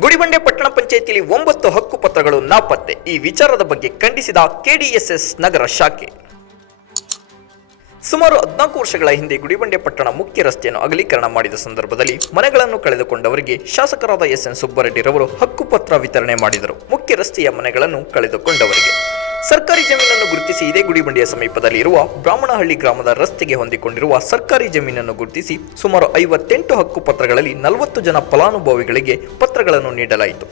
ಗುಡಿಬಂಡೆ ಪಟ್ಟಣ ಪಂಚಾಯಿತಿಯಲ್ಲಿ ಒಂಬತ್ತು ಹಕ್ಕು ಪತ್ರಗಳು ನಾಪತ್ತೆ. ಈ ವಿಚಾರದ ಬಗ್ಗೆ ಖಂಡಿಸಿದ ಕೆಡಿಎಸ್ಎಸ್ ನಗರ ಶಾಖೆ. ಸುಮಾರು ಹದಿನಾಲ್ಕು ವರ್ಷಗಳ ಹಿಂದೆ ಗುಡಿಬಂಡೆ ಪಟ್ಟಣ ಮುಖ್ಯ ರಸ್ತೆಯನ್ನು ಅಗಲೀಕರಣ ಮಾಡಿದ ಸಂದರ್ಭದಲ್ಲಿ ಮನೆಗಳನ್ನು ಕಳೆದುಕೊಂಡವರಿಗೆ ಶಾಸಕರಾದ ಎಸ್ ಎನ್ ಸುಬ್ಬರೆಡ್ಡಿರವರು ಹಕ್ಕುಪತ್ರ ವಿತರಣೆ ಮಾಡಿದರು. ಮುಖ್ಯ ರಸ್ತೆಯ ಮನೆಗಳನ್ನು ಕಳೆದುಕೊಂಡವರಿಗೆ. ಸರ್ಕಾರಿ ಜಮೀನನ್ನು ಗುರುತಿಸಿ ಇದೇ ಗುಡಿಬಂಡಿಯ ಸಮೀಪದಲ್ಲಿರುವ ಬ್ರಾಹ್ಮಣಹಳ್ಳಿ ಗ್ರಾಮದ ರಸ್ತೆಗೆ ಹೊಂದಿಕೊಂಡಿರುವ ಸರ್ಕಾರಿ ಜಮೀನನ್ನು ಗುರುತಿಸಿ ಸುಮಾರು ಐವತ್ತೆಂಟು ಹಕ್ಕುಪತ್ರಗಳಲ್ಲಿ ನಲವತ್ತು ಜನ ಫಲಾನುಭವಿಗಳಿಗೆ ಪತ್ರಗಳನ್ನು ನೀಡಲಾಯಿತು.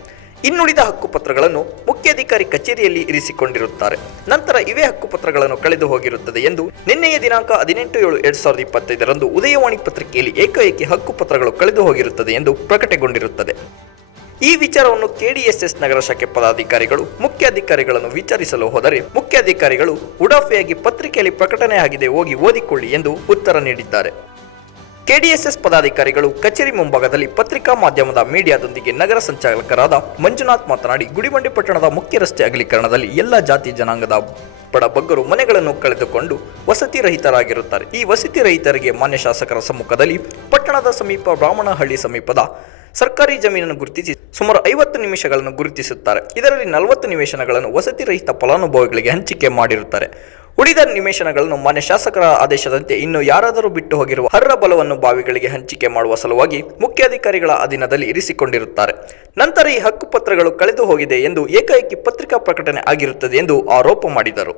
ಇನ್ನುಳಿದ ಹಕ್ಕುಪತ್ರಗಳನ್ನು ಮುಖ್ಯಾಧಿಕಾರಿ ಕಚೇರಿಯಲ್ಲಿ ಇರಿಸಿಕೊಂಡಿರುತ್ತಾರೆ. ನಂತರ ಇವೇ ಹಕ್ಕುಪತ್ರಗಳನ್ನು ಕಳೆದು ಹೋಗಿರುತ್ತದೆ ಎಂದು ನಿನ್ನೆಯ ದಿನಾಂಕ ಹದಿನೆಂಟು ಏಳು ಎರಡ್ ಸಾವಿರದ ಇಪ್ಪತ್ತೈದರಂದು ಉದಯವಾಣಿ ಪತ್ರಿಕೆಯಲ್ಲಿ ಏಕಾಏಕಿ ಹಕ್ಕುಪತ್ರಗಳು ಕಳೆದು ಹೋಗಿರುತ್ತದೆ ಎಂದು ಪ್ರಕಟಗೊಂಡಿರುತ್ತದೆ. ಈ ವಿಚಾರವನ್ನು ಕೆಡಿಎಸ್ಎಸ್ ನಗರ ಶಾಖೆ ಪದಾಧಿಕಾರಿಗಳು ಮುಖ್ಯಾಧಿಕಾರಿಗಳನ್ನು ವಿಚಾರಿಸಲು ಹೋದರೆ ಮುಖ್ಯಾಧಿಕಾರಿಗಳು, ಉಡಾಫೆಯಾಗಿ ಪತ್ರಿಕೆಯಲ್ಲಿ ಪ್ರಕಟಣೆ ಆಗಿದೆ, ಹೋಗಿ ಓದಿಕೊಳ್ಳಿ ಎಂದು ಉತ್ತರ ನೀಡಿದ್ದಾರೆ. ಕೆಡಿಎಸ್ಎಸ್ ಪದಾಧಿಕಾರಿಗಳು ಕಚೇರಿ ಮುಂಭಾಗದಲ್ಲಿ ಪತ್ರಿಕಾ ಮಾಧ್ಯಮದ ಮೀಡಿಯಾದೊಂದಿಗೆ ನಗರ ಸಂಚಾಲಕರಾದ ಮಂಜುನಾಥ್ ಮಾತನಾಡಿ, ಗುಡಿಬಂಡೆ ಪಟ್ಟಣದ ಮುಖ್ಯ ರಸ್ತೆ ಅಗಲೀಕರಣದಲ್ಲಿ ಎಲ್ಲ ಜಾತಿ ಜನಾಂಗದ ಬಡಬಗ್ಗರು ಮನೆಗಳನ್ನು ಕಳೆದುಕೊಂಡು ವಸತಿ ರಹಿತರಾಗಿರುತ್ತಾರೆ. ಈ ವಸತಿ ರಹಿತರಿಗೆ ಮಾನ್ಯ ಶಾಸಕರ ಸಮ್ಮುಖದಲ್ಲಿ ಪಟ್ಟಣದ ಸಮೀಪ ಬ್ರಾಹ್ಮಣಹಳ್ಳಿ ಸಮೀಪದ ಸರ್ಕಾರಿ ಜಮೀನನ್ನು ಗುರುತಿಸಿ ಸುಮಾರು ಐವತ್ತು ನಿಮಿಷಗಳನ್ನು ಗುರುತಿಸುತ್ತಾರೆ. ಇದರಲ್ಲಿ ನಲವತ್ತು ನಿವೇಶನಗಳನ್ನು ವಸತಿ ರಹಿತ ಫಲಾನುಭವಿಗಳಿಗೆ ಹಂಚಿಕೆ ಮಾಡಿರುತ್ತಾರೆ. ಉಳಿದ ನಿವೇಶನಗಳನ್ನು ಮಾನ್ಯ ಶಾಸಕರ ಆದೇಶದಂತೆ ಇನ್ನು ಯಾರಾದರೂ ಬಿಟ್ಟು ಹೋಗಿರುವ ಹರ್ರ ಬಲವನ್ನು ಬಾವಿಗಳಿಗೆ ಹಂಚಿಕೆ ಮಾಡುವ ಸಲುವಾಗಿ ಮುಖ್ಯಾಧಿಕಾರಿಗಳ ಅಧೀನದಲ್ಲಿ ಇರಿಸಿಕೊಂಡಿರುತ್ತಾರೆ. ನಂತರ ಈ ಹಕ್ಕುಪತ್ರಗಳು ಕಳೆದು ಹೋಗಿದೆ ಎಂದು ಏಕಾಏಕಿ ಪತ್ರಿಕಾ ಪ್ರಕಟಣೆ ಆಗಿರುತ್ತದೆ ಎಂದು ಆರೋಪ ಮಾಡಿದರು.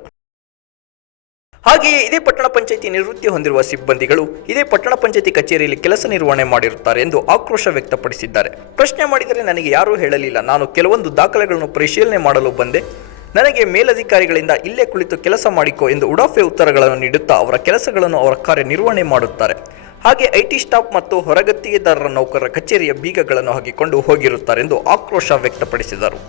ಹಾಗೆಯೇ ಇದೇ ಪಟ್ಟಣ ಪಂಚಾಯಿತಿ ನಿವೃತ್ತಿ ಹೊಂದಿರುವ ಸಿಬ್ಬಂದಿಗಳು ಇದೇ ಪಟ್ಟಣ ಪಂಚಾಯಿತಿ ಕಚೇರಿಯಲ್ಲಿ ಕೆಲಸ ನಿರ್ವಹಣೆ ಮಾಡಿರುತ್ತಾರೆ ಎಂದು ಆಕ್ರೋಶ ವ್ಯಕ್ತಪಡಿಸಿದ್ದಾರೆ. ಪ್ರಶ್ನೆ ಮಾಡಿದರೆ ನನಗೆ ಯಾರೂ ಹೇಳಲಿಲ್ಲ. ನಾನು ಕೆಲವೊಂದು ದಾಖಲೆಗಳನ್ನು ಪರಿಶೀಲನೆ ಮಾಡಲು ಬಂದೆ. ನನಗೆ ಮೇಲಧಿಕಾರಿಗಳಿಂದ ಇಲ್ಲೇ ಕುಳಿತು ಕೆಲಸ ಮಾಡಿಕೊ ಎಂದು ಉಡಾಫೆ ಉತ್ತರಗಳನ್ನು ನೀಡುತ್ತಾ ಅವರ ಕೆಲಸಗಳನ್ನು ಅವರ ಕಾರ್ಯ ನಿರ್ವಹಣೆ ಮಾಡುತ್ತಾರೆ. ಹಾಗೆ ಐಟಿ ಸ್ಟಾಫ್ ಮತ್ತು ಹೊರಗತ್ತಿಗೆದಾರರ ನೌಕರರ ಕಚೇರಿಯ ಬೀಗಗಳನ್ನು ಹಾಕಿಕೊಂಡು ಹೋಗಿರುತ್ತಾರೆ ಎಂದು ಆಕ್ರೋಶ ವ್ಯಕ್ತಪಡಿಸಿದರು.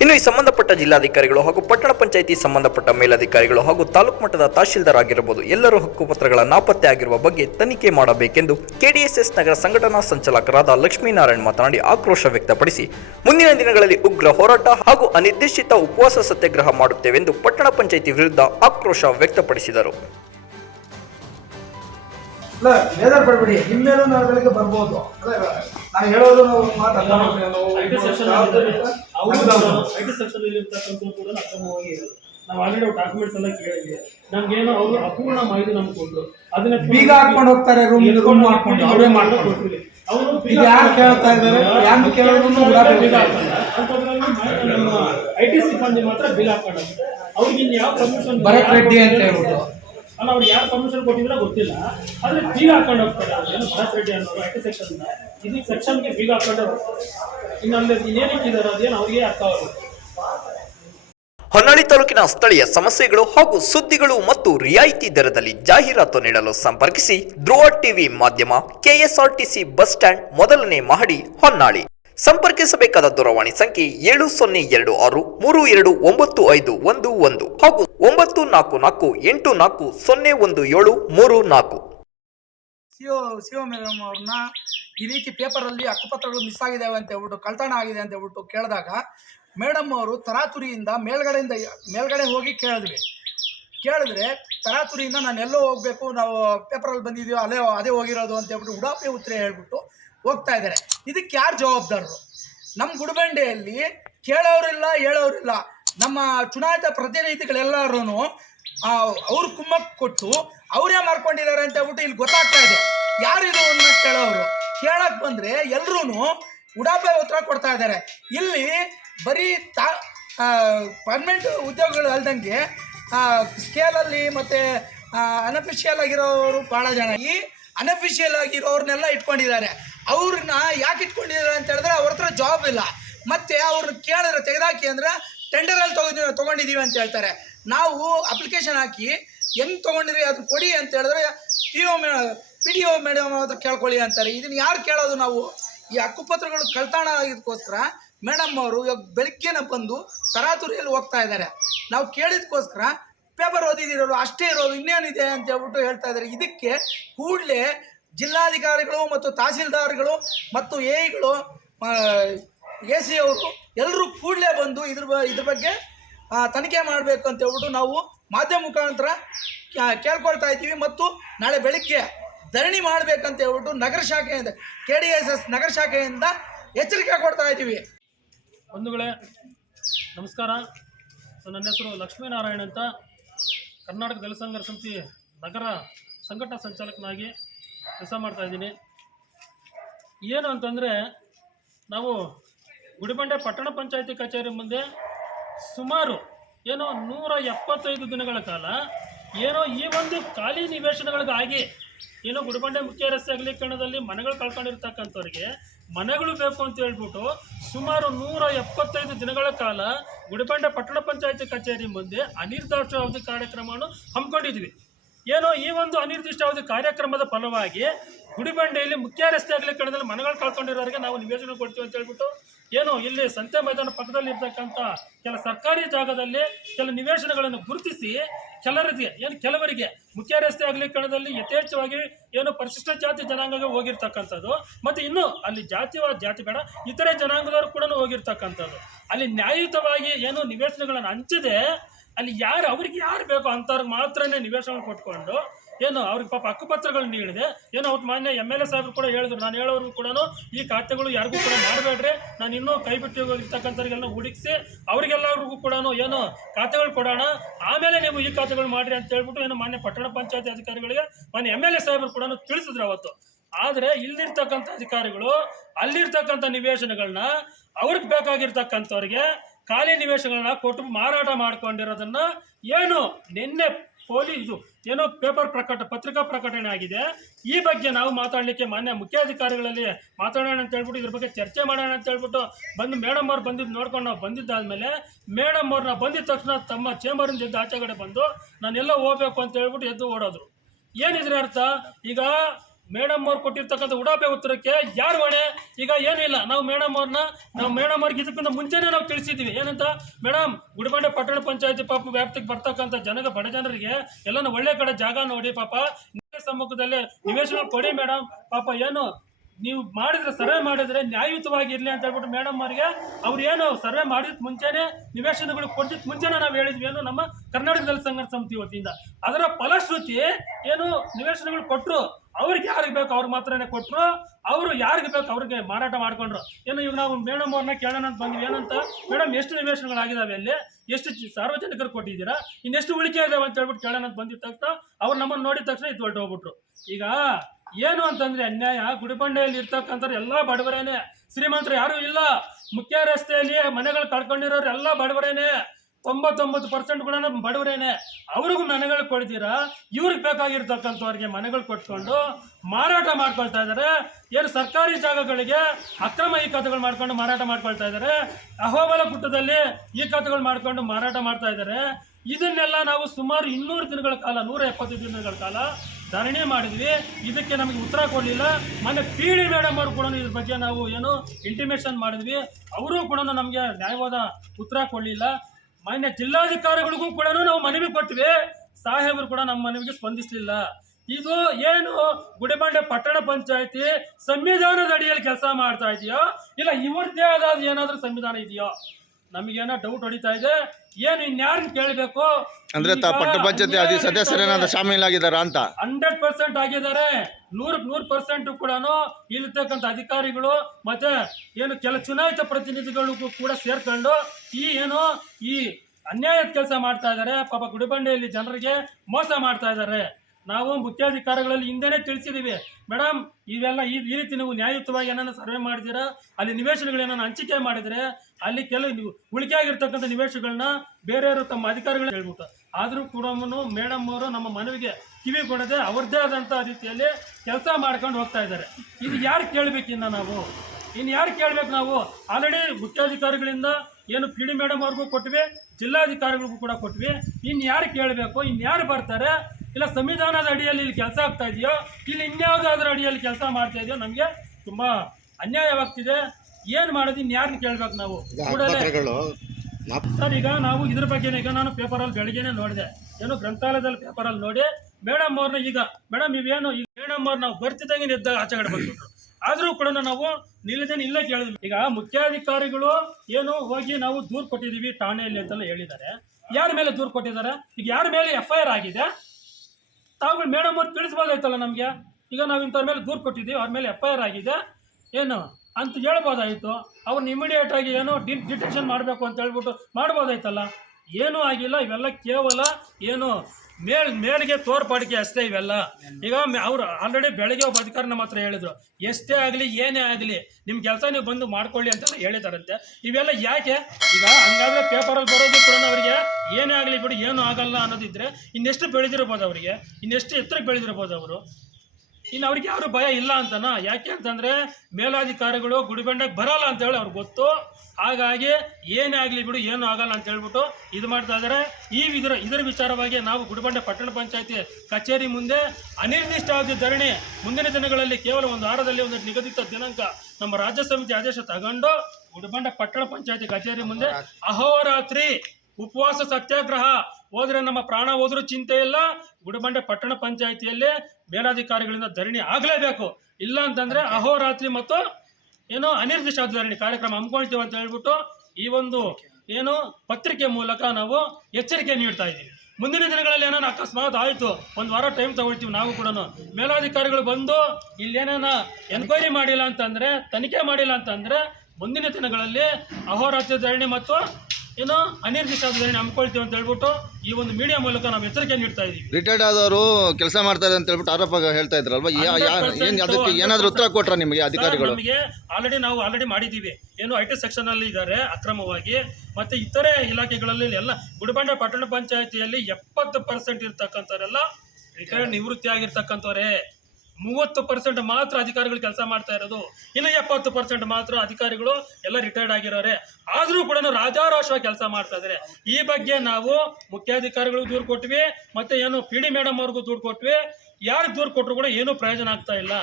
ಇನ್ನು ಈ ಸಂಬಂಧಪಟ್ಟ ಜಿಲ್ಲಾಧಿಕಾರಿಗಳು ಹಾಗೂ ಪಟ್ಟಣ ಪಂಚಾಯಿತಿ ಸಂಬಂಧಪಟ್ಟ ಮೇಲಧಿಕಾರಿಗಳು ಹಾಗೂ ತಾಲೂಕು ಮಟ್ಟದ ತಹಶೀಲ್ದಾರ್ ಆಗಿರಬಹುದು. ಎಲ್ಲರೂ ಹಕ್ಕುಪತ್ರಗಳ ನಾಪತ್ತೆ ಆಗಿರುವ ಬಗ್ಗೆ ತನಿಖೆ ಮಾಡಬೇಕೆಂದು ಕೆಡಿಎಸ್ಎಸ್ ನಗರ ಸಂಘಟನಾ ಸಂಚಾಲಕರಾದ ಲಕ್ಷ್ಮೀನಾರಾಯಣ್ ಮಾತನಾಡಿ ಆಕ್ರೋಶ ವ್ಯಕ್ತಪಡಿಸಿ, ಮುಂದಿನ ದಿನಗಳಲ್ಲಿ ಉಗ್ರ ಹೋರಾಟ ಹಾಗೂ ಅನಿರ್ದಿಷ್ಟ ಉಪವಾಸ ಸತ್ಯಾಗ್ರಹ ಮಾಡುತ್ತೇವೆಂದು ಪಟ್ಟಣ ಪಂಚಾಯಿತಿ ವಿರುದ್ಧ ಆಕ್ರೋಶ ವ್ಯಕ್ತಪಡಿಸಿದರು. ಇಲ್ಲ ಬೇಜಾರು ಪಡ್ಬೇಡಿ. ನಿಮ್ಮೇಲೂ ನಾಳೆ ಬೆಳಗ್ಗೆ ಬರ್ಬೋದು. ಅಲ್ಲ ನಾವು ಹೇಳೋದು ನಾವು ಮಾತು ಅರ್ಥ ಮಾಡ್ಕೊಳ್ಳಿ. ನಾವು ನಾವು ಆಲ್ರೆಡಿ ಡಾಕ್ಯುಮೆಂಟ್ಸ್ ಎಲ್ಲ ಕೇಳಿದ್ವಿ. ನಮ್ಗೇನೋ ಅವರು ಅಪೂರ್ಣ ಮಾಹಿತಿ ನಮ್ಗೆ ಕೊಟ್ಟರು ಅದನ್ನ ಬೀಗ ಹಾಕೊಂಡು ಹೋಗ್ತಾರೆ ರೂಮ್ ರೂಮ್ ಮಾಡ್ಕೊಂಡು ಅವರೇ ಮಾಡ್ಕೊಂಡು ಅವರು ಈಗ ಯಾರು ಕೇಳ್ತಾ ಇದ್ದಾರೆ? ಯಾರು ಕೇಳೋದನ್ನು ಹಾಕಲ್ಲ ಅಂತದ್ರಲ್ಲಿ ಐ ಟಿ ಸಿಬ್ಬಂದಿ ಮಾತ್ರ ಬಿಲ್ ಹಾಕೊಂಡು ಅವ್ರಿಗೆ ಇನ್ನು ಯಾವ ಪರ್ಮಿಷನ್ ಭರತ್ ರೆಡ್ಡಿ ಅಂತ ಹೇಳ್ಬಿಟ್ಟು. ಅಲ್ಲ, ಅವ್ರು ಯಾರು ಪರ್ಮಿಷನ್ ಕೊಟ್ಟಿದ್ರೆ ಗೊತ್ತಿಲ್ಲ. ಆದ್ರೆ ಬೀಗ ಹಾಕೊಂಡು ಹೋಗ್ತಾರೆ. ಏನು ಭರತ್ ರೆಡ್ಡಿ ಅನ್ನೋರು ಐಟಿ ಸೆಕ್ಷನ್ ಇದು. ಸೆಕ್ಷನ್ಗೆ ಬೀಗ ಹಾಕೊಂಡೇ ಹೋಗ್ತಾರೆ. ಇನ್ನೊಂದು ಇನ್ನೇನಕ್ಕೆ ಇದಾರೆ ಅದೇನು ಅವ್ರಿಗೆ ಅರ್ಥ ಆಗುತ್ತೆ ಹೊನ್ನಾಳಿ ತಾಲೂಕಿನ ಸ್ಥಳೀಯ ಸಮಸ್ಯೆಗಳು ಹಾಗೂ ಸುದ್ದಿಗಳು ಮತ್ತು ರಿಯಾಯಿತಿ ದರದಲ್ಲಿ ಜಾಹೀರಾತು ನೀಡಲು ಸಂಪರ್ಕಿಸಿ ಧ್ರುವ ಟಿವಿ ಮಾಧ್ಯಮ ಕೆಎಸ್ಆರ್ಟಿಸಿ ಬಸ್ ಸ್ಟ್ಯಾಂಡ್ ಮೊದಲನೇ ಮಹಡಿ ಹೊನ್ನಾಳಿ. ಸಂಪರ್ಕಿಸಬೇಕಾದ ದೂರವಾಣಿ ಸಂಖ್ಯೆ ಏಳು ಸೊನ್ನೆ ಎರಡು ಆರು ಮೂರು ಎರಡು ಒಂಬತ್ತು ಐದು ಒಂದು ಒಂದು ಹಾಗೂ ಒಂಬತ್ತು ನಾಲ್ಕು ನಾಲ್ಕು ಎಂಟು ನಾಲ್ಕು ಸೊನ್ನೆ ಒಂದು ಏಳು ಮೂರು ನಾಲ್ಕು. ಸಿಒ ಸಿಒ ಮೇಡಮ್ ಅವ್ರನ್ನ ಈ ರೀತಿ ಪೇಪರಲ್ಲಿ ಹಕ್ಕುಪತ್ರಗಳು ಮಿಸ್ ಆಗಿದ್ದಾವೆ ಅಂತ ಹೇಳ್ಬಿಟ್ಟು, ಕಳ್ತನ ಆಗಿದೆ ಅಂತ ಹೇಳ್ಬಿಟ್ಟು ಕೇಳಿದಾಗ ಮೇಡಮ್ ಅವರು ತರಾತುರಿಯಿಂದ ಮೇಲ್ಗಡೆಯಿಂದ ಮೇಲ್ಗಡೆ ಹೋಗಿ ಕೇಳಿದ್ವಿ. ಕೇಳಿದ್ರೆ ತರಾತುರಿಯಿಂದ ನಾನು ಎಲ್ಲೋ ಹೋಗಬೇಕು, ನಾವು ಪೇಪರಲ್ಲಿ ಬಂದಿದ್ದೀವೋ ಅಲ್ಲೇ, ಅದೇ ಹೋಗಿರೋದು ಅಂತ ಹೇಳ್ಬಿಟ್ಟು ಉಡಾಪೆ ಉತ್ತರ ಹೇಳ್ಬಿಟ್ಟು ಹೋಗ್ತಾ ಇದ್ದಾರೆ. ಇದಕ್ಕೆ ಯಾರು ಜವಾಬ್ದಾರರು? ನಮ್ಮ ಗುಡಬಂಡೆಯಲ್ಲಿ ಕೇಳೋರಿಲ್ಲ, ಹೇಳೋರಿಲ್ಲ. ನಮ್ಮ ಚುನಾಯಿತ ಪ್ರತಿನಿಧಿಗಳೆಲ್ಲರೂ ಅವ್ರು ಕುಮ್ಮಕ್ ಕೊಟ್ಟು ಅವರೇ ಮಾರ್ಕೊಂಡಿದ್ದಾರೆ ಅಂತ ಹೇಳ್ಬಿಟ್ಟು ಇಲ್ಲಿ ಗೊತ್ತಾಗ್ತಾ ಇದೆ. ಯಾರು ಇದು ಅನ್ನೋ ಕೇಳೋರು ಕೇಳಕ್ ಬಂದ್ರೆ ಎಲ್ರೂ ಉಡಾಪೆ ಉತ್ತರ ಕೊಡ್ತಾ ಇದ್ದಾರೆ. ಇಲ್ಲಿ ಬರೀ ತಾ ಪರ್ಮನೆಂಟ್ ಉದ್ಯೋಗಗಳು ಅಲ್ದಂಗೆ ಸ್ಕೇಲಲ್ಲಿ ಮತ್ತು ಅನಫಿಷಿಯಲ್ ಆಗಿರೋರು ಭಾಳ ಜನ. ಈ ಅನಫಿಷಿಯಲ್ ಆಗಿರೋರ್ನೆಲ್ಲ ಇಟ್ಕೊಂಡಿದ್ದಾರೆ. ಅವ್ರನ್ನ ಯಾಕೆ ಇಟ್ಕೊಂಡಿದ್ದಾರೆ ಅಂತ ಹೇಳಿದ್ರೆ ಅವ್ರ ಹತ್ರ ಜಾಬ್ ಇಲ್ಲ. ಮತ್ತೆ ಅವ್ರನ್ನ ಕೇಳಿದ್ರೆ ತೆಗೆದಾಕಿ ಅಂದ್ರೆ ಟೆಂಡರಲ್ಲಿ ತೊಗೊಂಡು ತೊಗೊಂಡಿದ್ದೀವಿ ಅಂತ ಹೇಳ್ತಾರೆ. ನಾವು ಅಪ್ಲಿಕೇಶನ್ ಹಾಕಿ ಹೆಂಗೆ ತೊಗೊಂಡಿರಿ ಅದನ್ನ ಕೊಡಿ ಅಂತ ಹೇಳಿದ್ರೆ ಪಿ ಒ ಮೇ ಪಿ ಡಿ ಒ ಮೇಡಮ್ ಹತ್ರ ಕೇಳ್ಕೊಳ್ಳಿ ಅಂತಾರೆ. ಇದನ್ನ ಯಾರು ಕೇಳೋದು ನಾವು? ಈ ಹಕ್ಕುಪತ್ರಗಳು ಕಳ್ತಾಣ ಆಗಿದ್ದಕ್ಕೋಸ್ಕರ ಮೇಡಮ್ ಅವರು ಇವಾಗ ಬೆಳಗ್ಗೆನೆ ಬಂದು ತರಾತುರಿಯಲ್ಲಿ ಹೋಗ್ತಾ ಇದ್ದಾರೆ. ನಾವು ಕೇಳಿದ್ಕೋಸ್ಕರ ಪೇಪರ್ ಓದಿದಿರೋರು ಅಷ್ಟೇ ಇರೋದು ಇನ್ನೇನಿದೆ ಅಂತ ಹೇಳ್ಬಿಟ್ಟು ಹೇಳ್ತಾ ಇದ್ದಾರೆ. ಇದಕ್ಕೆ ಕೂಡಲೇ ಜಿಲ್ಲಾಧಿಕಾರಿಗಳು ಮತ್ತು ತಹಸೀಲ್ದಾರ್ಗಳು ಮತ್ತು ಎ ಐಗಳು ಎ ಸಿ ಅವರು ಎಲ್ಲರೂ ಕೂಡಲೇ ಬಂದು ಇದ್ರ ಇದ್ರ ಬಗ್ಗೆ ತನಿಖೆ ಮಾಡಬೇಕು ಅಂತ ಹೇಳ್ಬಿಟ್ಟು ನಾವು ಮಾಧ್ಯಮ ಮುಖಾಂತರ ಕೇಳ್ಕೊಳ್ತಾ ಇದ್ದೀವಿ ಮತ್ತು ನಾಳೆ ಬೆಳಿಗ್ಗೆ ಧರಣಿ ಮಾಡಬೇಕಂತ ಹೇಳ್ಬಿಟ್ಟು ನಗರ ಶಾಖೆಯಿಂದ ಕೆ ಡಿ ಎಸ್ ಎಸ್ ನಗರ ಶಾಖೆಯಿಂದ ಎಚ್ಚರಿಕೆ ಕೊಡ್ತಾ ಇದ್ದೀವಿ. ಬಂಧುಗಳೇ, ನಮಸ್ಕಾರ. ಸೊ, ನನ್ನ ಹೆಸರು ಲಕ್ಷ್ಮೀನಾರಾಯಣ ಅಂತ. ಕರ್ನಾಟಕ ದಲಿತ ಸಂಘರ್ಷ ಸಮಿತಿ ನಗರ ಸಂಘಟನಾ ಸಂಚಾಲಕನಾಗಿ ಕೆಲಸ ಮಾಡ್ತಾ ಇದ್ದೀನಿ. ಏನು ಅಂತಂದರೆ, ನಾವು ಗುಡಿಬಂಡೆ ಪಟ್ಟಣ ಪಂಚಾಯತಿ ಕಚೇರಿ ಮುಂದೆ ಸುಮಾರು ಏನೋ ನೂರ ಎಪ್ಪತ್ತೈದು ದಿನಗಳ ಕಾಲ ಏನೋ ಈ ಒಂದು ಖಾಲಿ ನಿವೇಶನಗಳಿಗಾಗಿ ಏನೋ ಗುಡಿಬಂಡೆ ಮುಖ್ಯ ರಸ್ತೆ ಅಗಲೀಕರಣದಲ್ಲಿ ಮನೆಗಳು ಕಳ್ಕೊಂಡಿರ್ತಕ್ಕಂಥವ್ರಿಗೆ ಮನೆಗಳು ಬೇಕು ಅಂತ ಹೇಳ್ಬಿಟ್ಟು ಸುಮಾರು ನೂರ ಎಪ್ಪತ್ತೈದು ದಿನಗಳ ಕಾಲ ಗುಡಿಬಂಡೆ ಪಟ್ಟಣ ಪಂಚಾಯತಿ ಕಚೇರಿ ಮುಂದೆ ಅನಿರ್ದಿಷ್ಟಾವಧಿ ಕಾರ್ಯಕ್ರಮವನ್ನು ಹಮ್ಮಿಕೊಂಡಿದ್ವಿ. ಏನೋ ಈ ಒಂದು ಅನಿರ್ದಿಷ್ಟಾವಧಿ ಕಾರ್ಯಕ್ರಮದ ಫಲವಾಗಿ ಗುಡಿಬಂಡೆಯಲ್ಲಿ ಮುಖ್ಯ ರಸ್ತೆ ಅಗಲೀಕರಣದಲ್ಲಿ ಮನೆಗಳು ಕಳ್ಕೊಂಡಿರೋರಿಗೆ ನಾವು ನಿವೇಶನ ಕೊಡ್ತೀವಿ ಅಂತ ಹೇಳ್ಬಿಟ್ಟು ಏನು ಇಲ್ಲಿ ಸಂತೆ ಮೈದಾನ ಪಕ್ಕದಲ್ಲಿ ಇರ್ತಕ್ಕಂಥ ಕೆಲ ಸರ್ಕಾರಿ ಜಾಗದಲ್ಲಿ ಕೆಲ ನಿವೇಶನಗಳನ್ನು ಗುರುತಿಸಿ ಕೆಲವರಿಗೆ, ಏನು ಕೆಲವರಿಗೆ ಮುಖ್ಯ ರಸ್ತೆ ಆಗಲಿ ಕಣದಲ್ಲಿ ಯಥೇಚ್ಛವಾಗಿ ಏನು ಪರಿಶಿಷ್ಟ ಜಾತಿ ಜನಾಂಗಕ್ಕೆ ಹೋಗಿರ್ತಕ್ಕಂಥದ್ದು, ಮತ್ತು ಇನ್ನು ಅಲ್ಲಿ ಜಾತಿವಾದ, ಜಾತಿ ಬೇಡ, ಇತರೆ ಜನಾಂಗದವರು ಕೂಡ ಹೋಗಿರ್ತಕ್ಕಂಥದ್ದು. ಅಲ್ಲಿ ನ್ಯಾಯಯುತವಾಗಿ ಏನು ನಿವೇಶನಗಳನ್ನು ಹಂಚಿದೆ, ಅಲ್ಲಿ ಯಾರು, ಅವ್ರಿಗೆ ಯಾರು ಬೇಕೋ ಅಂಥವ್ರಿಗೆ ಮಾತ್ರನೇ ನಿವೇಶನ ಕೊಟ್ಕೊಂಡು ಏನು ಅವ್ರಿಗೆ ಪಾಪ ಹಕ್ಕುಪತ್ರಗಳು ನೀಡಿದೆ. ಏನೋ ಅವತ್ತು ಮಾನ್ಯ ಎಂ ಎಲ್ ಎ ಸಾಹೇಬ್ರು ಕೂಡ ಹೇಳಿದ್ರು. ನಾನು ಹೇಳೋರು ಕೂಡ ಈ ಖಾತೆಗಳು ಯಾರಿಗೂ ಕೂಡ ಮಾಡಬೇಡ್ರಿ ನಾನು ಇನ್ನೂ ಕೈ ಬಿಟ್ಟು ಹೋಗಿರ್ತಕ್ಕಂಥವ್ರಿಗೆಲ್ಲ ಹುಡುಕಿಸಿ ಅವರಿಗೆಲ್ಲರಿಗೂ ಕೂಡ ಏನು ಖಾತೆಗಳು ಕೊಡೋಣ. ಆಮೇಲೆ ನೀವು ಈ ಖಾತೆಗಳು ಮಾಡ್ರಿ ಅಂತ ಹೇಳ್ಬಿಟ್ಟು ಏನು ಮಾನ್ಯ ಪಟ್ಟಣ ಪಂಚಾಯತಿ ಅಧಿಕಾರಿಗಳಿಗೆ ಮಾನ್ಯ ಎಂ ಎಲ್ ಎ ಸಾಹೇಬ್ರು ಕೂಡ ತಿಳಿಸಿದ್ರು ಅವತ್ತು. ಆದರೆ ಇಲ್ಲಿರ್ತಕ್ಕಂಥ ಅಧಿಕಾರಿಗಳು, ಅಲ್ಲಿರ್ತಕ್ಕಂಥ ನಿವೇಶನಗಳನ್ನ ಅವ್ರಿಗೆ ಬೇಕಾಗಿರ್ತಕ್ಕಂಥವ್ರಿಗೆ ಖಾಲಿ ನಿವೇಶನಗಳನ್ನ ಕೊಟ್ಟು ಮಾರಾಟ ಮಾಡ್ಕೊಂಡಿರೋದನ್ನ ಏನು ನಿನ್ನೆ ಪೋಲಿ ಇದು ಏನೋ ಪೇಪರ್ ಪ್ರಕಟ, ಪತ್ರಿಕಾ ಪ್ರಕಟಣೆ ಆಗಿದೆ. ಈ ಬಗ್ಗೆ ನಾವು ಮಾತಾಡಲಿಕ್ಕೆ ಮಾನ್ಯ ಮುಖ್ಯಾಧಿಕಾರಿಗಳಲ್ಲಿ ಮಾತಾಡೋಣ ಅಂತ ಹೇಳ್ಬಿಟ್ಟು, ಇದ್ರ ಬಗ್ಗೆ ಚರ್ಚೆ ಮಾಡೋಣ ಅಂತ ಹೇಳ್ಬಿಟ್ಟು ಬಂದು ಮೇಡಮ್ ಅವ್ರು ಬಂದಿದ್ದು ನೋಡ್ಕೊಂಡು ನಾವು ಬಂದಿದ್ದಾದ್ಮೇಲೆ ಮೇಡಮ್ ಅವ್ರನ್ನ ಬಂದಿದ ತಕ್ಷಣ ತಮ್ಮ ಚೇಂಬರಿಂದ ಎದ್ದು ಆಚೆಗಡೆ ಬಂದು, ನಾನೆಲ್ಲ ಹೋಗ್ಬೇಕು ಅಂತ ಹೇಳ್ಬಿಟ್ಟು ಎದ್ದು ಓಡೋದ್ರು. ಏನಿದ್ರೆ ಅರ್ಥ? ಈಗ ಮೇಡಮ್ ಅವ್ರು ಕೊಟ್ಟಿರ್ತಕ್ಕಂಥ ಉಡಾಪೆ ಉತ್ತರಕ್ಕೆ ಯಾರು ಹೊಣೆ? ಈಗ ಏನಿಲ್ಲ ನಾವು ಮೇಡಮ್ ಅವ್ರನ್ನ, ನಾವು ಮೇಡಮ್ ಅವ್ರಿಗೆ ಇದಕ್ಕಿಂತ ಮುಂಚೆನೇ ನಾವು ತಿಳಿಸಿದ್ದೀವಿ ಏನಂತ? ಮೇಡಮ್, ಗುಡಿಬಂಡೆ ಪಟ್ಟಣ ಪಂಚಾಯತಿ ಪಾಪ ವ್ಯಾಪ್ತಿಗೆ ಬರ್ತಕ್ಕಂಥ ಜನಗ, ಬಡ ಜನರಿಗೆ ಎಲ್ಲನೂ ಒಳ್ಳೆ ಕಡೆ ಜಾಗ ನೋಡಿ ಪಾಪ. ನಿಮ್ಮ ಸಮ್ಮುಖದಲ್ಲಿ ನಿವೇಶನ ಕೊಡಿ ಮೇಡಮ್. ಪಾಪ ಏನು, ನೀವು ಮಾಡಿದ್ರೆ, ಸರ್ವೆ ಮಾಡಿದ್ರೆ ನ್ಯಾಯಯುತವಾಗಿ ಇರಲಿ ಅಂತ ಹೇಳ್ಬಿಟ್ಟು ಮೇಡಮ್ ಅವರಿಗೆ ಅವ್ರು ಏನು, ಸರ್ವೆ ಮಾಡಿದ ಮುಂಚೆನೆ, ನಿವೇಶನಗಳು ಕೊಟ್ಟಿದ್ ಮುಂಚೆನೆ ನಾವು ಹೇಳಿದ್ವಿ. ಏನು ನಮ್ಮ ಕರ್ನಾಟಕದಲ್ಲಿ ಸಂಘರ್ಷ ಸಮಿತಿ ವತಿಯಿಂದ. ಅದರ ಫಲಶ್ರುತಿ ಏನು, ನಿವೇಶನಗಳು ಕೊಟ್ಟರು ಅವ್ರಿಗೆ ಯಾರಿಗೆ ಬೇಕು ಅವ್ರಿಗೆ ಮಾತ್ರನೇ ಕೊಟ್ಟರು ಅವರು ಯಾರಿಗೆ ಬೇಕು ಅವ್ರಿಗೆ ಮಾರಾಟ ಮಾಡ್ಕೊಂಡ್ರು. ಏನು ಇವಾಗ ನಾವು ಮೇಡಮ್ ಅವ್ರನ್ನ ಕೇಳೋಣ ಅಂತ ಬಂದ್ವಿ. ಏನಂತ? ಮೇಡಮ್, ಎಷ್ಟು ನಿವೇಶನಗಳಾಗಿದ್ದಾವೆ ಅಲ್ಲಿ? ಎಷ್ಟು ಸಾರ್ವಜನಿಕರು ಕೊಟ್ಟಿದ್ದೀರಾ? ಇನ್ನೆಷ್ಟು ಉಳಿಕೆ ಇದಾವೆ ಅಂತ ಹೇಳ್ಬಿಟ್ಟು ಕೇಳೋಣ ಅಂತ ಬಂದಿದ್ದ ತಕ್ಷಣ ಅವ್ರು ನಮ್ಮನ್ನು ನೋಡಿದ ತಕ್ಷಣ ಇದು ಹೊರಟು ಹೋಗ್ಬಿಟ್ರು. ಈಗ ಏನು ಅಂತಂದ್ರೆ ಅನ್ಯಾಯ, ಗುಡಿಬಂಡೆಯಲ್ಲಿ ಇರ್ತಕ್ಕಂಥವ್ರು ಎಲ್ಲ ಬಡವರೇನೆ. ಶ್ರೀಮಂತರು ಯಾರೂ ಇಲ್ಲ. ಮುಖ್ಯ ರಸ್ತೆಯಲ್ಲಿ ಮನೆಗಳು ಕಳ್ಕೊಂಡಿರೋರು ಎಲ್ಲ ಬಡವರೇನೆ. ತೊಂಬತ್ತೊಂಬತ್ತು ಪರ್ಸೆಂಟ್ ಕೂಡ ಬಡವರೇನೆ. ಅವ್ರಿಗೂ ಮನೆಗಳು ಕೊಡ್ತೀರಾ? ಇವ್ರಿಗೆ ಬೇಕಾಗಿರ್ತಕ್ಕಂಥವ್ರಿಗೆ ಮನೆಗಳು ಕೊಟ್ಕೊಂಡು ಮಾರಾಟ ಮಾಡ್ಕೊಳ್ತಾ ಇದ್ದಾರೆ. ಏನು ಸರ್ಕಾರಿ ಜಾಗಗಳಿಗೆ ಅಕ್ರಮ ಈ ಕಥೆಗಳು ಮಾಡ್ಕೊಂಡು ಮಾರಾಟ ಮಾಡ್ಕೊಳ್ತಾ ಇದ್ದಾರೆ. ಅಹೋಬಲ ಪುಟ್ಟದಲ್ಲಿ ಈ ಕಥೆಗಳು ಮಾಡ್ಕೊಂಡು ಮಾರಾಟ ಮಾಡ್ತಾ ಇದ್ದಾರೆ. ಇದನ್ನೆಲ್ಲ ನಾವು ಸುಮಾರು ಇನ್ನೂರು ದಿನಗಳ ಕಾಲ, ನೂರ ಎಪ್ಪತ್ತು ದಿನಗಳ ಕಾಲ ಧರಣಿ ಮಾಡಿದ್ವಿ. ಇದಕ್ಕೆ ನಮಗೆ ಉತ್ತರ ಕೊಡಲಿಲ್ಲ. ಮನೆ ಪೀಳಿ ಮೇಡಮ್ ಅವರು ಕೂಡ ಇದ್ರ ಬಗ್ಗೆ ನಾವು ಏನು ಇಂಟಿಮೇಷನ್ ಮಾಡಿದ್ವಿ. ಅವರು ಕೂಡ ನಮಗೆ ನ್ಯಾಯವಾದ ಉತ್ತರ ಕೊಡಲಿಲ್ಲ. ಮಾನ್ಯ ಜಿಲ್ಲಾಧಿಕಾರಿಗಳಿಗೂ ಕೂಡ ನಾವು ಮನವಿ ಕೊಟ್ವಿ ಸಾಹೇಬರು ಕೂಡ ನಮ್ಮ ಮನವಿಗೆ ಸ್ಪಂದಿಸಲಿಲ್ಲ. ಇದು ಏನು ಗುಡಿಬಂಡೆ ಪಟ್ಟಣ ಪಂಚಾಯತಿ ಸಂವಿಧಾನದ ಅಡಿಯಲ್ಲಿ ಕೆಲಸ ಮಾಡ್ತಾ ಇದೆಯೋ? ಇಲ್ಲ ಇವ್ರದ್ದೇ ಆದ ಏನಾದ್ರೂ ಸಂವಿಧಾನ ಇದೆಯೋ? ನಮಗೇನೋ ಡೌಟ್ ಹೊಡಿತಾ ಇದೆ. ಏನು ಇನ್ಯಾರನ್ನ ಕೇಳಬೇಕು? ಅಂದ್ರೆ ಪಟ್ಟಣ ಪಂಚಾಯತಿ ಸದಸ್ಯರೇನಾದ್ರೂ ಶಾಮೀಲಾಗಿದ್ದಾರಾ ಅಂತ? ಹಂಡ್ರೆಡ್ ಪರ್ಸೆಂಟ್ ಆಗಿದ್ದಾರೆ. ನೂರಕ್ಕೆ ನೂರು ಪರ್ಸೆಂಟು ಕೂಡ ಇಲ್ಲಿರ್ತಕ್ಕಂಥ ಅಧಿಕಾರಿಗಳು ಮತ್ತೆ ಏನು ಕೆಲ ಚುನಾಯಿತ ಪ್ರತಿನಿಧಿಗಳಿಗೂ ಕೂಡ ಸೇರ್ಕೊಂಡು ಈ ಏನು ಈ ಅನ್ಯಾಯದ ಕೆಲಸ ಮಾಡ್ತಾ ಇದ್ದಾರೆ ಪಾಪ ಗುಡಿಬಂಡೆಯಲ್ಲಿ ಜನರಿಗೆ ಮೋಸ ಮಾಡ್ತಾ ಇದ್ದಾರೆ ನಾವು ಮುಖ್ಯಾಧಿಕಾರಿಗಳಲ್ಲಿ ಹಿಂದೆನೇ ತಿಳಿಸಿದ್ದೀವಿ ಮೇಡಮ್, ಇವೆಲ್ಲ ಈ ಈ ರೀತಿ ನೀವು ನ್ಯಾಯಯುತವಾಗಿ ಏನನ್ನ ಸರ್ವೆ ಮಾಡಿದ್ದೀರಾ ಅಲ್ಲಿ ನಿವೇಶನಗಳೇನಾನ ಹಂಚಿಕೆ ಮಾಡಿದರೆ ಅಲ್ಲಿ ಕೆಲವು ಉಳಿಕೆ ಆಗಿರ್ತಕ್ಕಂಥ ನಿವೇಶಗಳನ್ನ ಬೇರೆಯವರು ತಮ್ಮ ಅಧಿಕಾರಿಗಳು ಹೇಳ್ಬಿಟ್ಟು ಆದರೂ ಕೂಡ ಮೇಡಮ್ ಅವರು ನಮ್ಮ ಮನವಿಗೆ ಕಿವಿ ಕೊಡದೆ ಅವ್ರದ್ದೇ ಆದಂಥ ರೀತಿಯಲ್ಲಿ ಕೆಲಸ ಮಾಡ್ಕೊಂಡು ಹೋಗ್ತಾ ಇದ್ದಾರೆ. ಇದು ಯಾರು ಕೇಳಬೇಕಿನ್ನ ನಾವು? ಇನ್ನು ಯಾರು ಕೇಳಬೇಕು ನಾವು? ಆಲ್ರೆಡಿ ಮುಖ್ಯಾಧಿಕಾರಿಗಳಿಂದ ಏನು ಪಿ ಡಿ ಮೇಡಮ್ ಅವ್ರಿಗೂ ಕೊಟ್ವಿ ಜಿಲ್ಲಾಧಿಕಾರಿಗಳಿಗೂ ಕೂಡ ಕೊಟ್ವಿ. ಇನ್ನು ಯಾರು ಕೇಳಬೇಕು ಇನ್ನು ಯಾರು ಬರ್ತಾರೆ? ಇಲ್ಲ ಸಂವಿಧಾನದ ಅಡಿಯಲ್ಲಿ ಇಲ್ಲಿ ಕೆಲಸ ಆಗ್ತಾ ಇದೆಯೋ? ಇಲ್ಲಿ ಇನ್ಯಾವುದಾದ್ರೂ ಅಡಿಯಲ್ಲಿ ಕೆಲಸ ಮಾಡ್ತಾ ಇದೆಯೋ? ನಮಗೆ ತುಂಬ ಅನ್ಯಾಯವಾಗ್ತಿದೆ. ಏನು ಮಾಡೋದು? ಇನ್ನು ಯಾರನ್ನ ಕೇಳಬೇಕು ನಾವು? ಕೂಡಲೇ ಸರ್, ಈಗ ನಾವು ಇದ್ರ ಬಗ್ಗೆ ಈಗ ನಾನು ಪೇಪರಲ್ಲಿ ಬೆಳಿಗ್ಗೆನೆ ನೋಡಿದೆ. ಏನು ಗ್ರಂಥಾಲಯದಲ್ಲಿ ಪೇಪರಲ್ಲಿ ನೋಡಿ ಮೇಡಮ್ ಅವ್ರನ್ನ ಈಗ ಮೇಡಮ್ ಇವೇನು ಈಗ ಮೇಡಮ್ ಅವ್ರು ನಾವು ಬರ್ತಿದ್ದಂಗೆ ನಿದ್ದ ಆಚೆಗಡೆ ಬಂದ್ಬಿಟ್ರು. ಆದರೂ ಕೂಡ ನಾವು ನಿಲ್ಲದೇನೆ ಇಲ್ಲ ಕೇಳಿದ್ವಿ. ಈಗ ಮುಖ್ಯಾಧಿಕಾರಿಗಳು ಏನು ಹೋಗಿ ನಾವು ದೂರು ಕೊಟ್ಟಿದ್ದೀವಿ ಠಾಣೆಯಲ್ಲಿ ಅಂತೆಲ್ಲ ಹೇಳಿದ್ದಾರೆ. ಯಾರ ಮೇಲೆ ದೂರು ಕೊಟ್ಟಿದ್ದಾರೆ? ಈಗ ಯಾರ ಮೇಲೆ ಎಫ್ ಐ ಆರ್ ಆಗಿದೆ? ತಾವು ಮೇಡಮ್ ಅವ್ರು ತಿಳಿಸ್ಬೋದಾಯ್ತಲ್ಲ ನಮಗೆ? ಈಗ ನಾವು ಇಂಥವ್ರ ಮೇಲೆ ದೂರು ಕೊಟ್ಟಿದ್ದೀವಿ, ಅವ್ರ ಮೇಲೆ ಎಫ್ ಐ ಆರ್ ಆಗಿದೆ. ಏನು? ಅಂತ ಹೇಳ್ಬೋದಾಯಿತು. ಅವ್ರನ್ನ ಇಮಿಡಿಯೇಟ್ ಆಗಿ ಏನೋ ಡಿ ಡಿಟೆಕ್ಷನ್ ಮಾಡಬೇಕು ಅಂತ ಹೇಳ್ಬಿಟ್ಟು ಮಾಡ್ಬೋದಾಯ್ತಲ್ಲ? ಏನೂ ಆಗಿಲ್ಲ. ಇವೆಲ್ಲ ಕೇವಲ ಏನು ಮೇಲ್ ಮೇಲ್ಗೆ ತೋರ್ಪಾಡಿಕೆ ಅಷ್ಟೇ ಇವೆಲ್ಲ. ಈಗ ಅವ್ರು ಆಲ್ರೆಡಿ ಬೆಳಗ್ಗೆ ಒಬ್ಬ ಅಧಿಕಾರಿ ನಮ್ಮ ಹತ್ರ ಹೇಳಿದ್ರು. ಎಷ್ಟೇ ಆಗಲಿ, ಏನೇ ಆಗಲಿ ನಿಮ್ಮ ಕೆಲಸ ನೀವು ಬಂದು ಮಾಡ್ಕೊಳ್ಳಿ ಅಂತ ಹೇಳಿದಾರಂತೆ. ಇವೆಲ್ಲ ಯಾಕೆ? ಈಗ ಹಂಗಾದ್ರೆ ಪೇಪರಲ್ಲಿ ಬರೋದು ಕೂಡ ಅವರಿಗೆ ಏನೇ ಆಗಲಿ ಬಿಡು, ಏನೂ ಆಗಲ್ಲ ಅನ್ನೋದಿದ್ರೆ ಇನ್ನೆಷ್ಟು ಬೆಳೆದಿರ್ಬೋದು ಅವರಿಗೆ? ಇನ್ನೆಷ್ಟು ಎತ್ತರಕ್ಕೆ ಬೆಳೆದಿರ್ಬೋದು ಅವರು? ಇನ್ನು ಅವ್ರಿಗೆ ಯಾರು ಭಯ ಇಲ್ಲ ಅಂತನಾ? ಯಾಕೆ ಅಂತಂದ್ರೆ ಮೇಲಾಧಿಕಾರಿಗಳು ಗುಡಿಬಂಡೆಗೆ ಬರಲ್ಲ ಅಂತ ಹೇಳಿ ಅವ್ರಿಗೆ ಗೊತ್ತು. ಹಾಗಾಗಿ ಏನೇ ಆಗಲಿ ಬಿಡು, ಏನೂ ಆಗಲ್ಲ ಅಂತ ಹೇಳ್ಬಿಟ್ಟು ಇದು ಮಾಡ್ತಾ ಇದ್ದಾರೆ. ಈ ಇದರ ಇದರ ವಿಚಾರವಾಗಿ ನಾವು ಗುಡಿಬಂಡೆ ಪಟ್ಟಣ ಪಂಚಾಯತಿ ಕಚೇರಿ ಮುಂದೆ ಅನಿರ್ದಿಷ್ಟಾವಧಿ ಧರಣಿ ಮುಂದಿನ ದಿನಗಳಲ್ಲಿ ಕೇವಲ ಒಂದು ವಾರದಲ್ಲಿ ಒಂದು ನಿಗದಿತ ದಿನಾಂಕ ನಮ್ಮ ರಾಜ್ಯ ಸಮಿತಿ ಆದೇಶ ತಗೊಂಡು ಗುಡಿಬಂಡೆ ಪಟ್ಟಣ ಪಂಚಾಯತಿ ಕಚೇರಿ ಮುಂದೆ ಅಹೋರಾತ್ರಿ ಉಪವಾಸ ಸತ್ಯಾಗ್ರಹ ಹೋದ್ರೆ ನಮ್ಮ ಪ್ರಾಣ ಹೋದ್ರೂ ಚಿಂತೆ ಇಲ್ಲ. ಗುಡಬಂಡೆ ಪಟ್ಟಣ ಪಂಚಾಯಿತಿಯಲ್ಲಿ ಮೇಲಾಧಿಕಾರಿಗಳಿಂದ ಧರಣಿ ಆಗಲೇಬೇಕು. ಇಲ್ಲ ಅಂತಂದ್ರೆ ಅಹೋರಾತ್ರಿ ಮತ್ತು ಏನು ಅನಿರ್ದಿಷ್ಟ ಧರಣಿ ಕಾರ್ಯಕ್ರಮ ಹಮ್ಮಿಕೊಳ್ತೀವಿ ಅಂತ ಹೇಳ್ಬಿಟ್ಟು ಈ ಒಂದು ಏನು ಪತ್ರಿಕೆ ಮೂಲಕ ನಾವು ಎಚ್ಚರಿಕೆ ನೀಡ್ತಾ ಇದ್ದೀವಿ. ಮುಂದಿನ ದಿನಗಳಲ್ಲಿ ಏನಾನ ಅಕಸ್ಮಾತ್ ಆಯಿತು. ಒಂದು ವಾರ ಟೈಮ್ ತಗೊಳ್ತೀವಿ ನಾವು ಕೂಡ ಮೇಲಾಧಿಕಾರಿಗಳು ಬಂದು ಇಲ್ಲೇನಾನ ಎನ್ಕ್ವೈರಿ ಮಾಡಿಲ್ಲ ಅಂತಂದ್ರೆ ತನಿಖೆ ಮಾಡಿಲ್ಲ ಅಂತಂದ್ರೆ ಮುಂದಿನ ದಿನಗಳಲ್ಲಿ ಅಹೋರಾತ್ರಿ ಧರಣಿ ಮತ್ತು ಏನು ಅನಿರ್ದಿಷ್ಟ ಹಮ್ಕೊಳ್ತೀವಿ ಹಮ್ಮಿಕೊಳ್ತೀವಿ ಅಂತ ಹೇಳ್ಬಿಟ್ಟು ಈ ಒಂದು ಮೀಡಿಯಾ ಮೂಲಕ ನಾವು ಎಚ್ಚರಿಕೆ ನೀಡ್ತಾ ಇದ್ದೀವಿ ರಿಟೈರ್ಡ್ ಆದವರು ಕೆಲಸ ಮಾಡ್ತಾರೆ ಅಂತ ಹೇಳ್ಬಿಟ್ಟು ಆರೋಪ ಹೇಳ್ತಾ ಇದ್ರಲ್ವಾ? ಏನು ಅದಕ್ಕೆ ಏನಾದರೂ ಉತ್ತರ ಕೊಟ್ರ ನಿಮಗೆ ಅಧಿಕಾರಿಗಳು? ನಮಗೆ ಆಲ್ರೆಡಿ ನಾವು ಆಲ್ರೆಡಿ ಮಾಡಿದ್ದೀವಿ. ಏನು ಐ ಟಿ ಸೆಕ್ಷನ್ ಅಲ್ಲಿ ಇದ್ದಾರೆ ಅಕ್ರಮವಾಗಿ. ಮತ್ತೆ ಇತರೆ ಇಲಾಖೆಗಳಲ್ಲಿ ಎಲ್ಲ ಗುಡಿಬಂಡೆ ಪಟ್ಟಣ ಪಂಚಾಯತಿಯಲ್ಲಿ ಎಪ್ಪತ್ತು ಪರ್ಸೆಂಟ್ ಇರ್ತಕ್ಕಂಥವರೆಲ್ಲ ರಿಟೈರ್ಡ್ ನಿವೃತ್ತಿ ಆಗಿರ್ತಕ್ಕಂಥವ್ರೆ ಮೂವತ್ತು ಪರ್ಸೆಂಟ್ ಮಾತ್ರ ಅಧಿಕಾರಿಗಳು ಕೆಲಸ ಮಾಡ್ತಾ ಇರೋದು. ಇನ್ನು ಎಪ್ಪತ್ತು ಪರ್ಸೆಂಟ್ ಮಾತ್ರ ಅಧಿಕಾರಿಗಳು ಎಲ್ಲ ರಿಟೈರ್ಡ್ ಆಗಿರೋರೆ. ಆದರೂ ಕೂಡ ರಾಜಾರೋಷವಾಗಿ ಕೆಲಸ ಮಾಡ್ತಾ ಇದ್ದಾರೆ ಈ ಬಗ್ಗೆ ನಾವು ಮುಖ್ಯಾಧಿಕಾರಿಗಳಿಗೂ ದೂರು ಕೊಟ್ವಿ, ಮತ್ತೆ ಏನು ಪಿ ಡಿ ಮೇಡಮ್ ಅವ್ರಿಗೂ ದೂರು ಕೊಟ್ವಿ. ಯಾರು ದೂರು ಕೊಟ್ಟರು ಕೂಡ ಏನೂ ಪ್ರಯೋಜನ ಆಗ್ತಾ ಇಲ್ಲ.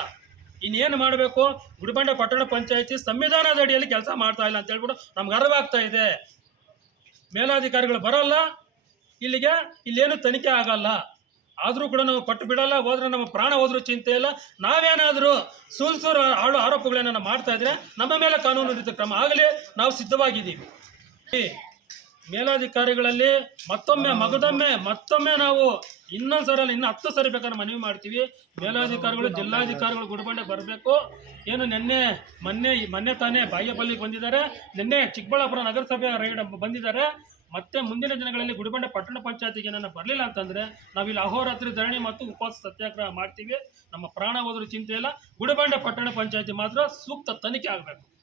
ಇನ್ನೇನು ಮಾಡಬೇಕು? ಗುಡಿಬಂಡೆ ಪಟ್ಟಣ ಪಂಚಾಯತಿ ಸಂವಿಧಾನದ ಅಡಿಯಲ್ಲಿ ಕೆಲಸ ಮಾಡ್ತಾ ಇಲ್ಲ ಅಂತ ಹೇಳ್ಬಿಟ್ಟು ನಮ್ಗೆ ಅರಿವಾಗ್ತಾ ಇದೆ. ಮೇಲಾಧಿಕಾರಿಗಳು ಬರಲ್ಲ. ಇಲ್ಲಿಗೆ ಇಲ್ಲೇನು ತನಿಖೆ ಆಗಲ್ಲ. ಆದರೂ ಕೂಡ ನಾವು ಪಟ್ಟು ಬಿಡಲ್ಲ, ಹೋದ್ರೆ ನಮ್ಮ ಪ್ರಾಣ ಹೋದ್ರೂ ಚಿಂತೆ ಇಲ್ಲ. ನಾವೇನಾದರೂ ಸುಲ್ಸೂರು ಸುಲ್ ಆಳು ಆರೋಪಗಳೇನ ಮಾಡ್ತಾ ಇದ್ರೆ ನಮ್ಮ ಮೇಲೆ ಕಾನೂನು ರೀತಿ ಕ್ರಮ ಆಗಲಿ, ನಾವು ಸಿದ್ಧವಾಗಿದ್ದೀವಿ. ಮೇಲಾಧಿಕಾರಿಗಳಲ್ಲಿ ಮತ್ತೊಮ್ಮೆ, ಮಗದೊಮ್ಮೆ, ಮತ್ತೊಮ್ಮೆ ನಾವು ಇನ್ನೊಂದು ಸರಿ ಇನ್ನು ಹತ್ತು ಸರಿ ಬೇಕಾದ್ರೆ ಮನವಿ ಮಾಡ್ತೀವಿ. ಮೇಲಾಧಿಕಾರಿಗಳು, ಜಿಲ್ಲಾಧಿಕಾರಿಗಳು ಗುಡಿಬಂಡೆ ಬರಬೇಕು. ಏನು ನಿನ್ನೆ, ಮೊನ್ನೆ ಮೊನ್ನೆ ತಾನೇ ಬಾಗೇಪಲ್ಲಿಗೆ ಬಂದಿದ್ದಾರೆ. ನಿನ್ನೆ ಚಿಕ್ಕಬಳ್ಳಾಪುರ ನಗರಸಭೆ ರೈಡ್ ಬಂದಿದ್ದಾರೆ. ಮತ್ತೆ ಮುಂದಿನ ದಿನಗಳಲ್ಲಿ ಗುಡಿಬಂಡೆ ಪಟ್ಟಣ ಪಂಚಾಯತಿಗೆ ಏನನ್ನ ಬರಲಿಲ್ಲ ಅಂತಂದ್ರೆ ನಾವಿಲ್ಲಿ ಅಹೋರಾತ್ರಿ ಧರಣಿ ಮತ್ತು ಉಪವಾಸ ಸತ್ಯಾಗ್ರಹ ಮಾಡ್ತೀವಿ. ನಮ್ಮ ಪ್ರಾಣ ಹೋದ್ರೂ ಚಿಂತೆ ಇಲ್ಲ. ಗುಡಿಬಂಡೆ ಪಟ್ಟಣ ಪಂಚಾಯತಿ ಮಾತ್ರ ಸೂಕ್ತ ತನಿಖೆ ಆಗಬೇಕು.